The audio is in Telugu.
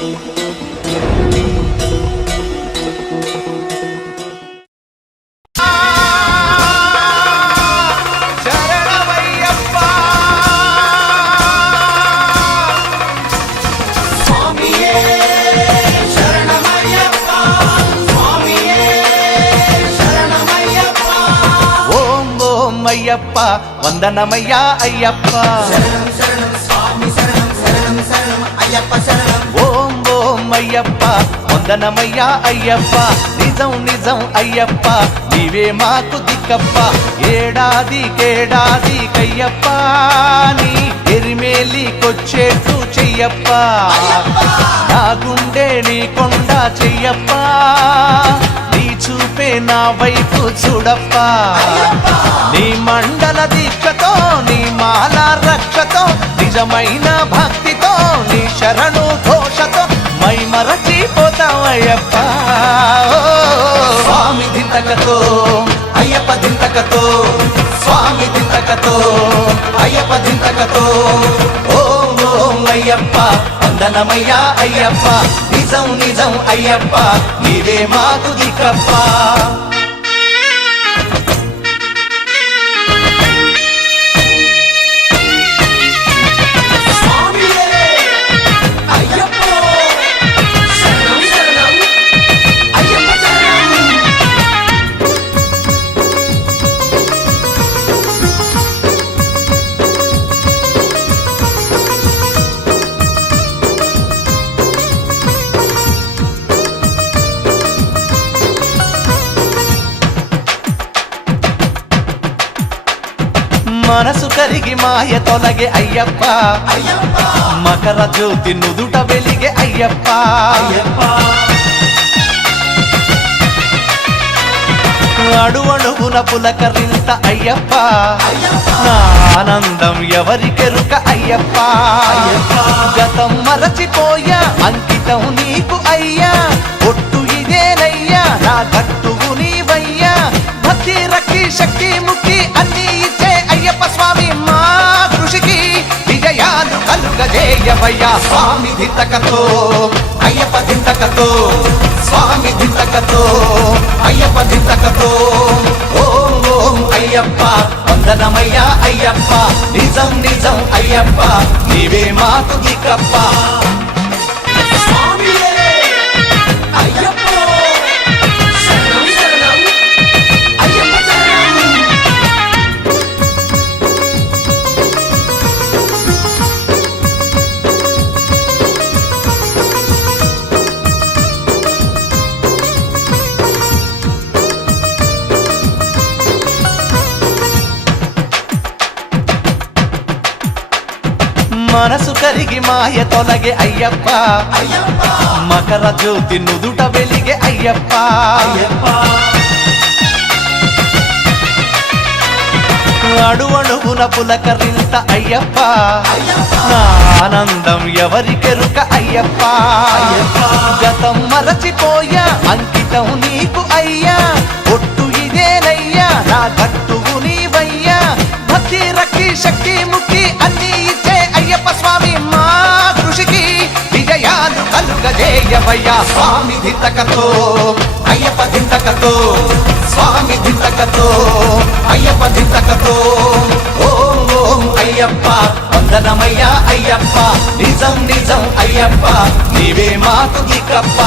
Thank you. అయ్యప్ప వందనమయ్యా అయ్యప్ప. ఓం ఓం అయ్యప్ప వందనమయ్యా అయ్యప్ప. నిజం నిజం అయ్యప్ప నీవే మాకు దిక్కప్ప. ఏడాది కేడాది కయ్యప్ప నీ ఎరిమేలికొచ్చేట్టు చెయ్యప్ప. నా గుండె నీ కొండ చెయ్యప్ప. నా వైపు చూడప్ప. నీ మండల దీక్షతో నీ మాల రక్షతో నిజమైన భక్తితో నీ శరణు ఘోషతో మై మరచిపోతావయ్యప్ప స్వామి దింతకతో అయ్యప్ప దింతకతో స్వామి దింతకతో అయ్యప్ప దింతకతో. ఓం ఓం అయ్యప్ప వందనమయ్యా అయ్యప్ప. నిజం నిజం అయ్యప్ప నీవే మాకు దిక్కప్ప మనసు కరిగి మాయ తొలగే అయ్యప్ప. మకర జ్యోతి నుదుట వెలిగే అయ్యప్ప. అడు అడుగున పులకరింత అయ్యప్ప. నా ఆనందం ఎవరికెరుక అయ్యప్ప. గతం మరచిపోయా అంకితం నీకు అయ్యా. కలుగజేయవయ్యా స్వామి దింతకతో అయ్యప్ప దింతకతో స్వామి దింతకతో అయ్యప్ప దింతకతో. ఓం ఓం అయ్యప్ప వందనమయ్యా అయ్యప్ప నిజం నిజం అయ్యప్ప నీవే మాకు దిక్కప్ప మనసు కరిగి మాయ తొలగే అయ్యప్ప. మకర జ్యోతి నుదుట వెలిగే అయ్యప్ప. అడు అడుగున పులకరింత అయ్యప్ప. నా ఆనందం ఎవరికెరుక అయ్యప్ప. గతం మరచిపోయా అంకితం నీకు అయ్యా. కలుగజేయవయ్యా స్వామి దింతకతో అయ్యప్ప దింతకతో స్వామి దింతకతో అయ్యప్ప దింతకతో ఓం ఓం అయ్యప్ప వందనమయ్యా అయ్యప్ప నిజం నిజం అయ్యప్ప నీవే మాకు దిక్కప్ప